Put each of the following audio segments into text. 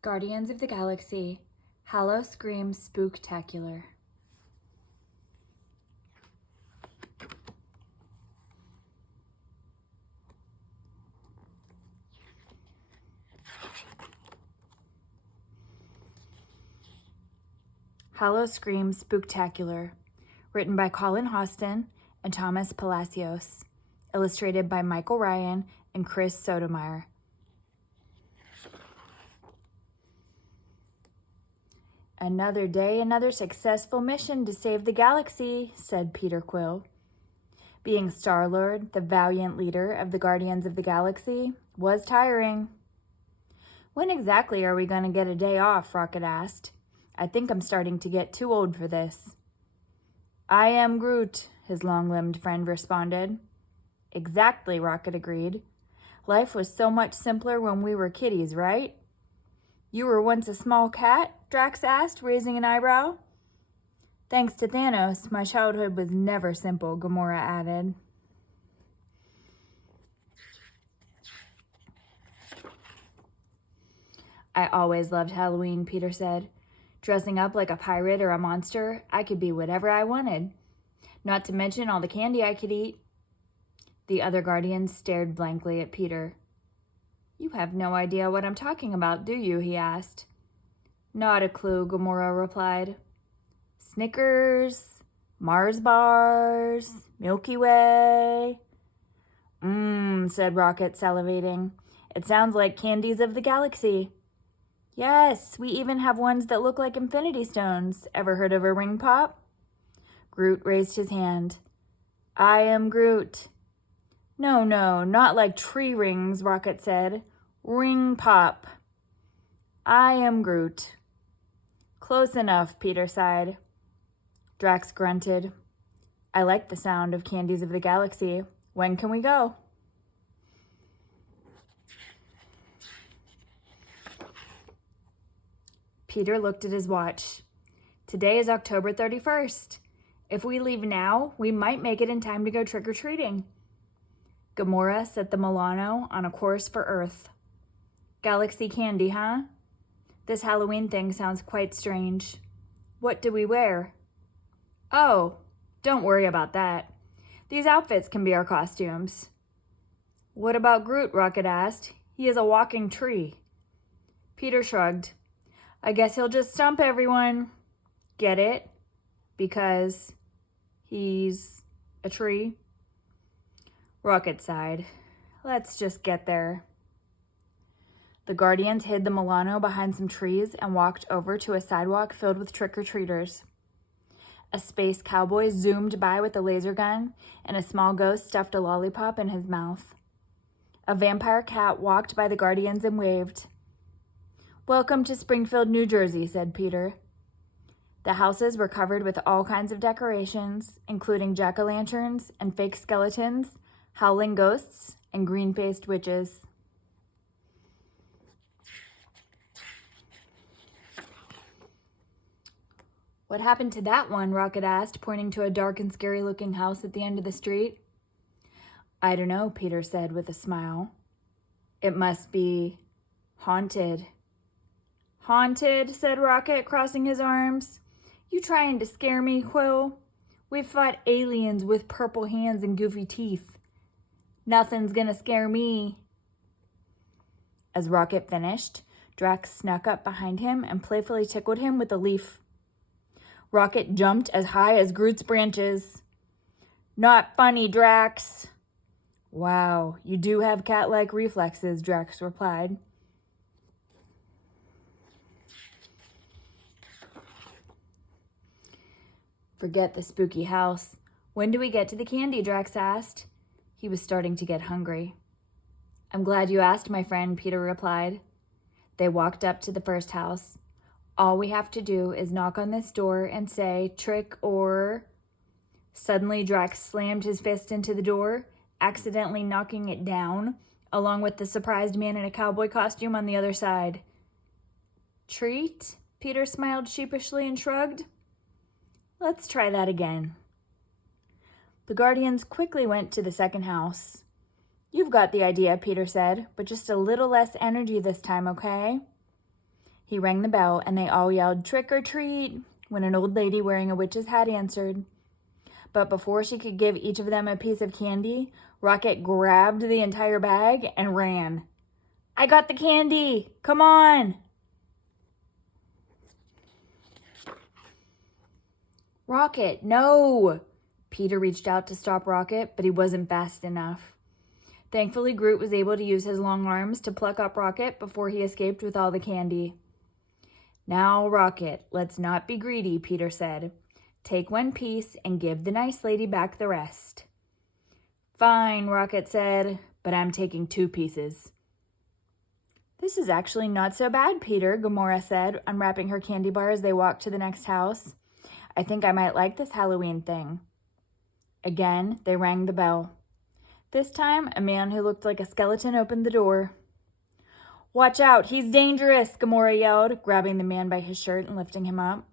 Guardians of the Galaxy, Hallo-Scream Spook-Tacular. Hallo-Scream Spook-Tacular, written by Colin Hosten and Tomas Palacios, illustrated by Michael Ryan and Chris Sotomayor. Another day, another successful mission to save the galaxy, said Peter Quill. Being Star-Lord, the valiant leader of the Guardians of the Galaxy, was tiring. When exactly are we going to get a day off? Rocket asked. I think I'm starting to get too old for this. I am Groot, his long-limbed friend responded. Exactly, Rocket agreed. Life was so much simpler when we were kiddies, right? You were once a small cat? Drax asked, raising an eyebrow. Thanks to Thanos, my childhood was never simple, Gamora added. I always loved Halloween, Peter said. Dressing up like a pirate or a monster, I could be whatever I wanted. Not to mention all the candy I could eat. The other Guardians stared blankly at Peter. You have no idea what I'm talking about, do you? He asked. Not a clue, Gamora replied. Snickers, Mars bars, Milky Way. Said Rocket, salivating. It sounds like candies of the galaxy. Yes, we even have ones that look like infinity stones. Ever heard of a ring pop? Groot raised his hand. I am Groot. No, not like tree rings, Rocket said. Ring pop. I am Groot. Close enough, Peter sighed. Drax grunted. I like the sound of candies of the galaxy. When can we go? Peter looked at his watch. Today is October 31st. If we leave now, we might make it in time to go trick-or-treating. Gamora set the Milano on a course for Earth. Galaxy candy, huh? This Halloween thing sounds quite strange. What do we wear? Oh, don't worry about that. These outfits can be our costumes. What about Groot? Rocket asked. He is a walking tree. Peter shrugged. I guess he'll just stump everyone. Get it? Because he's a tree. Rocket sighed. Let's just get there. The Guardians hid the Milano behind some trees and walked over to a sidewalk filled with trick-or-treaters. A space cowboy zoomed by with a laser gun, and a small ghost stuffed a lollipop in his mouth. A vampire cat walked by the Guardians and waved. Welcome to Springfield, New Jersey, said Peter. The houses were covered with all kinds of decorations, including jack-o'-lanterns and fake skeletons, howling ghosts, and green-faced witches. What happened to that one? Rocket asked, pointing to a dark and scary-looking house at the end of the street. I don't know, Peter said with a smile. It must be haunted. Haunted, said Rocket, crossing his arms. You trying to scare me, Quill? We've fought aliens with purple hands and goofy teeth. Nothing's gonna scare me. As Rocket finished, Drax snuck up behind him and playfully tickled him with a leaf. Rocket jumped as high as Groot's branches. Not funny, Drax. Wow, you do have cat-like reflexes, Drax replied. Forget the spooky house. When do we get to the candy? Drax asked. He was starting to get hungry. I'm glad you asked, my friend, Peter replied. They walked up to the first house. All we have to do is knock on this door and say, trick or... Suddenly, Drax slammed his fist into the door, accidentally knocking it down, along with the surprised man in a cowboy costume on the other side. Treat? Peter smiled sheepishly and shrugged. Let's try that again. The Guardians quickly went to the second house. You've got the idea, Peter said, but just a little less energy this time, okay? He rang the bell, and they all yelled, "Trick or treat," when an old lady wearing a witch's hat answered. But before she could give each of them a piece of candy, Rocket grabbed the entire bag and ran. "I got the candy! Come on!" "Rocket, no!" Peter reached out to stop Rocket, but he wasn't fast enough. Thankfully, Groot was able to use his long arms to pluck up Rocket before he escaped with all the candy. "Now, Rocket, let's not be greedy," Peter said. "Take one piece and give the nice lady back the rest." "Fine," Rocket said, "but I'm taking 2 pieces." "This is actually not so bad, Peter," Gamora said, unwrapping her candy bar as they walked to the next house. "I think I might like this Halloween thing." Again, they rang the bell. This time, a man who looked like a skeleton opened the door. "Watch out, he's dangerous," Gamora yelled, grabbing the man by his shirt and lifting him up.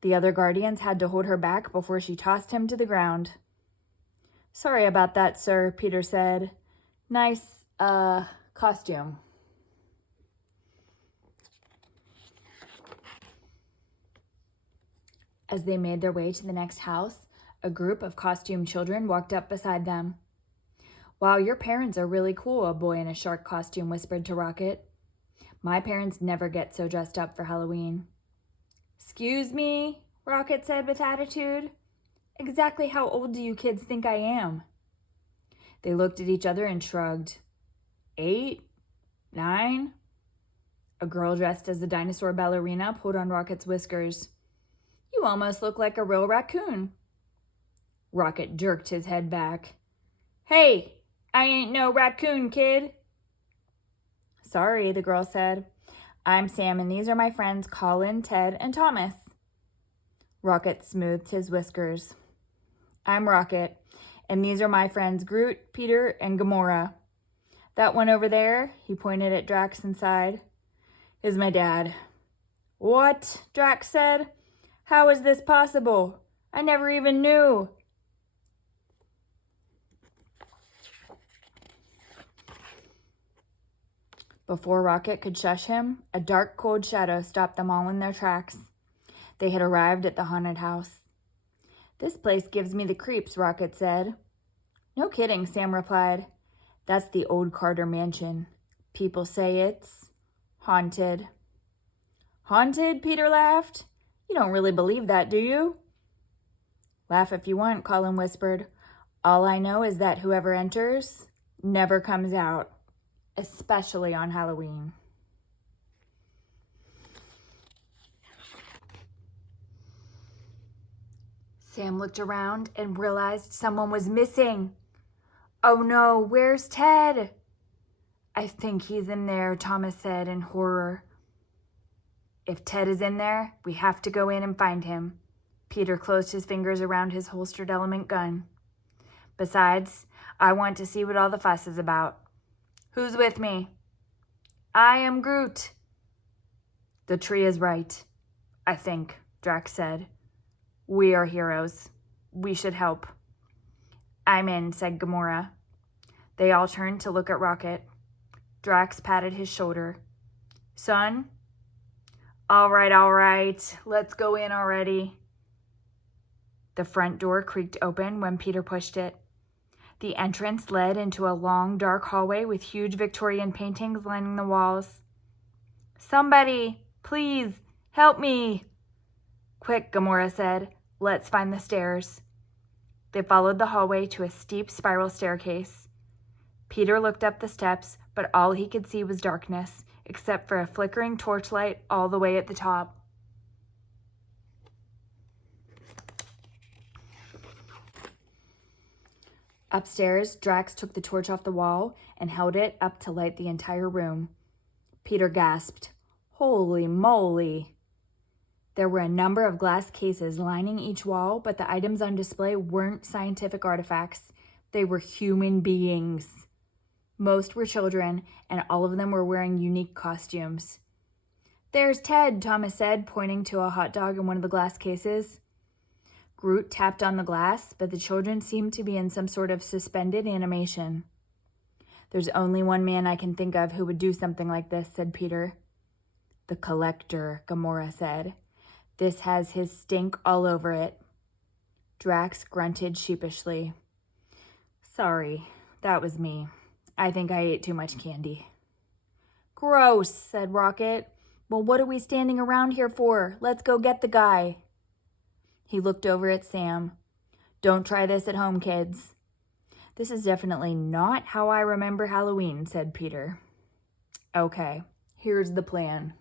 The other Guardians had to hold her back before she tossed him to the ground. "Sorry about that, sir," Peter said. "Nice, costume." As they made their way to the next house, a group of costumed children walked up beside them. "Wow, your parents are really cool," a boy in a shark costume whispered to Rocket. "My parents never get so dressed up for Halloween." "Excuse me," Rocket said with attitude. "Exactly how old do you kids think I am?" They looked at each other and shrugged. 8? 9? A girl dressed as a dinosaur ballerina pulled on Rocket's whiskers. "You almost look like a real raccoon." Rocket jerked his head back. "Hey, I ain't no raccoon, kid." "Sorry," the girl said. "I'm Sam, and these are my friends Colin, Ted, and Tomas." Rocket smoothed his whiskers. "I'm Rocket, and these are my friends Groot, Peter, and Gamora. That one over there," he pointed at Drax inside, "is my dad." "What?" Drax said. "How is this possible? I never even knew." Before Rocket could shush him, a dark, cold shadow stopped them all in their tracks. They had arrived at the haunted house. "This place gives me the creeps," Rocket said. "No kidding," Sam replied. "That's the old Carter mansion. People say it's haunted." "Haunted?" Peter laughed. "You don't really believe that, do you?" "Laugh if you want," Colin whispered. "All I know is that whoever enters never comes out, especially on Halloween." Sam looked around and realized someone was missing. "Oh no, where's Ted?" "I think he's in there," Tomas said in horror. "If Ted is in there, we have to go in and find him." Peter closed his fingers around his holstered element gun. "Besides, I want to see what all the fuss is about. Who's with me?" "I am Groot." "The tree is right, I think," Drax said. "We are heroes. We should help." "I'm in," said Gamora. They all turned to look at Rocket. Drax patted his shoulder. "Son?" All right. Let's go in already." The front door creaked open when Peter pushed it. The entrance led into a long, dark hallway with huge Victorian paintings lining the walls. "Somebody, please, help me." "Quick," Gamora said. "Let's find the stairs." They followed the hallway to a steep spiral staircase. Peter looked up the steps, but all he could see was darkness, except for a flickering torchlight all the way at the top. Upstairs, Drax took the torch off the wall and held it up to light the entire room. Peter gasped, "Holy moly!" There were a number of glass cases lining each wall, but the items on display weren't scientific artifacts. They were human beings. Most were children, and all of them were wearing unique costumes. "There's Ted," Tomas said, pointing to a hot dog in one of the glass cases. Groot tapped on the glass, but the children seemed to be in some sort of suspended animation. "There's only one man I can think of who would do something like this," said Peter. The collector, Gamora said. This has his stink all over it. Drax grunted sheepishly. Sorry, that was me. I think I ate too much candy. Gross, said Rocket. Well, what are we standing around here for? Let's go get the guy. He looked over at Sam. Don't try this at home, kids. This is definitely not how I remember Halloween, said Peter. Okay, here's the plan.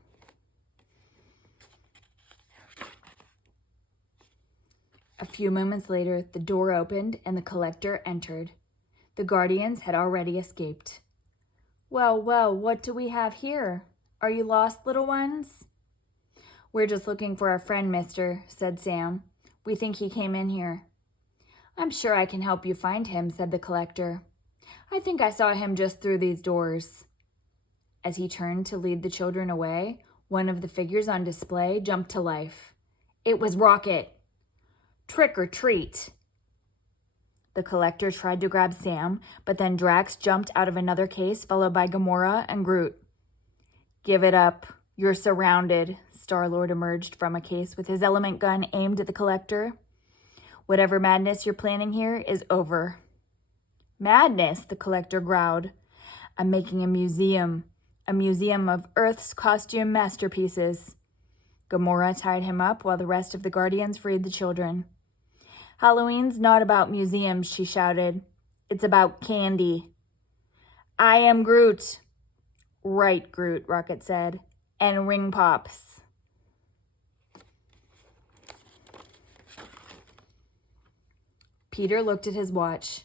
A few moments later, the door opened and the collector entered. The guardians had already escaped. Well, what do we have here? Are you lost, little ones? We're just looking for our friend, mister, said Sam. We think he came in here. I'm sure I can help you find him, said the collector. I think I saw him just through these doors. As he turned to lead the children away, one of the figures on display jumped to life. It was Rocket. Trick or treat. The collector tried to grab Sam, but then Drax jumped out of another case, followed by Gamora and Groot. Give it up. You're surrounded. Star-Lord emerged from a case with his element gun aimed at the collector. Whatever madness you're planning here is over. Madness, the collector growled. I'm making a museum of Earth's costume masterpieces. Gamora tied him up while the rest of the Guardians freed the children. Halloween's not about museums, she shouted. It's about candy. I am Groot. Right, Groot, Rocket said. And ring pops. Peter looked at his watch.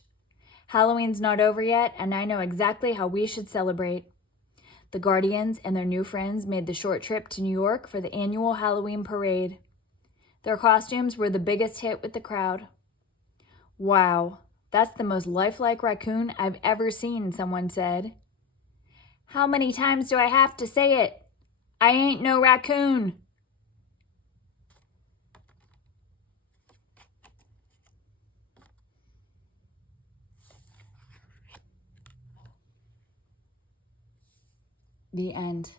Halloween's not over yet, and I know exactly how we should celebrate. The Guardians and their new friends made the short trip to New York for the annual Halloween parade. Their costumes were the biggest hit with the crowd. Wow, that's the most lifelike raccoon I've ever seen, someone said. How many times do I have to say it? I ain't no raccoon. The end.